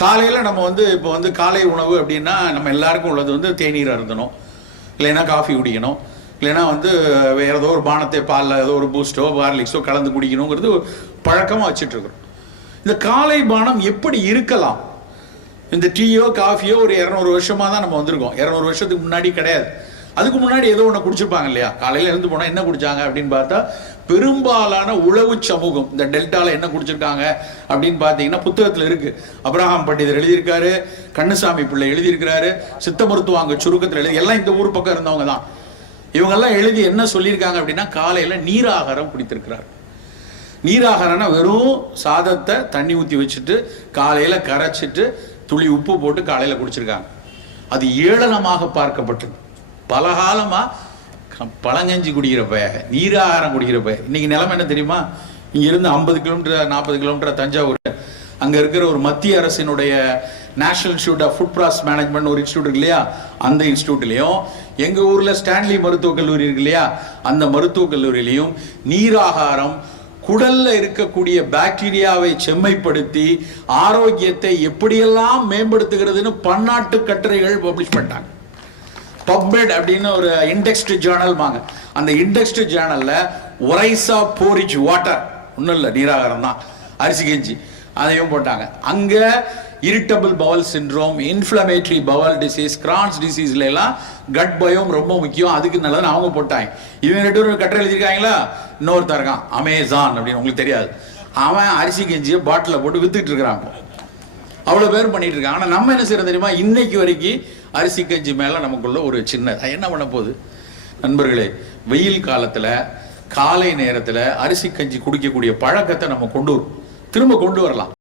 காலையில் நம்ம வந்து இப்போ வந்து காலை உணவு அப்படின்னா நம்ம எல்லாருக்கும் உள்ளது வந்து தேநீர் அருந்தணும் இல்லைன்னா காஃபி குடிக்கணும். இல்லைன்னா வந்து வேறு ஏதோ ஒரு பானத்தை பாலில் ஏதோ ஒரு பூஸ்டோ பார்லிக்ஸோ கலந்து குடிக்கணுங்கிறது பழக்கமாக வச்சுட்ருக்குறோம் இந்த காலை பானம் எப்படி இருக்கலாம்? இந்த டீயோ காஃபியோ ஒரு இரநூறு வருஷமாக தான் நம்ம வந்திருக்கோம். இரநூறு வருஷத்துக்கு முன்னாடி கிடையாது. அதுக்கு முன்னாடி ஏதோ ஒன்று குடிச்சிருப்பாங்க இல்லையா? காலையில் இருந்து போனால் என்ன குடிச்சாங்க அப்படின்னு பார்த்தா பெரும்பாலான உழவு சமூகம் இந்த டெல்டாவில் என்ன குடிச்சிருக்காங்க அப்படின்னு பார்த்தீங்கன்னா புத்தகத்தில் இருக்கு. அப்ரஹாம் பண்டிதர் எழுதியிருக்காரு கண்ணுசாமி பிள்ளை எழுதியிருக்கிறாரு சித்த மருத்துவாங்க சுருக்கத்தில் எழுதி எல்லாம் இந்த ஊர் பக்கம் இருந்தவங்க தான். இவங்கெல்லாம் எழுதி என்ன சொல்லியிருக்காங்க அப்படின்னா காலையில் நீராகாரம் குடித்திருக்கிறார். நீராகாரம்னா வெறும் சாதத்தை தண்ணி ஊற்றி வச்சுட்டு காலையில் கரைச்சிட்டு துளி உப்பு போட்டு காலையில் குடிச்சிருக்காங்க. அது ஏளனமாக பார்க்கப்பட்டது. பல காலமாக பழங்கஞ்சி குடிக்கிற பய நீராகாரம் குடிக்கிற பைய இன்றைக்கி நிலம என்ன தெரியுமா? இங்கேருந்து ஐம்பது கிலோமீட்டர் நாற்பது கிலோமீட்டர் தஞ்சாவூர். அங்கே இருக்கிற ஒரு மத்திய அரசினுடைய national institute of food process management ஒரு இன்ஸ்டியூட் இருக்கு இல்லையா? அந்த இன்ஸ்டியூட்லேயும் எங்கள் ஊரில் ஸ்டான்லி மருத்துவக் கல்லூரி இருக்கு இல்லையா? அந்த மருத்துவக் கல்லூரியிலையும் நீராகாரம் குடல்ல இருக்கக்கூடிய பாக்டீரியாவை செம்மைப்படுத்தி ஆரோக்கியத்தை எப்படியெல்லாம் மேம்படுத்துகிறதுன்னு பன்னாட்டு கட்டுரைகள் பப்ளிஷ் பண்ணிட்டாங்க. பப்மெட் அப்படின்னு ஒரு இண்டெக்ஸ்டு ஜேர்னல் வாங்க. அந்த இண்டெக்ஸ்டு ஜேர்னலில் ஒரைசா போரிஜ் வாட்டர் ஒன்றும் இல்லை நீராகாரம் தான். அரிசி கஞ்சி. அதையும் போட்டாங்க. அங்கே irritable bowel syndrome inflammatory bowel disease Crohn's டிசீஸ்ல எல்லாம் கட் பயம் ரொம்ப முக்கியம். அதுக்கு நல்லதுன்னு அவங்க போட்டாங்க. இவங்க ரெண்டு பேரும் கட்டுரை எழுதியிருக்காங்களா? இன்னொருத்தர் இருக்கான் அமேசான் அப்படின்னு. உங்களுக்கு தெரியாது. அவன் அரிசி கஞ்சியை பாட்டிலில் போட்டு வித்துட்டு இருக்கிறான். அவ்வளோ பேர் பண்ணிட்டு இருக்காங்க. ஆனால் நம்ம என்ன செய்யறோம் தெரியுமா? இன்னைக்கு வரைக்கும் அரிசி கஞ்சி மேலே நமக்குள்ள ஒரு சின்ன என்ன பண்ண போகுது? நண்பர்களே வெயில் காலத்தில் காலை நேரத்தில் அரிசி கஞ்சி குடிக்கக்கூடிய பழக்கத்தை நம்ம கொண்டு வரும் திரும்ப கொண்டு வரலாம்.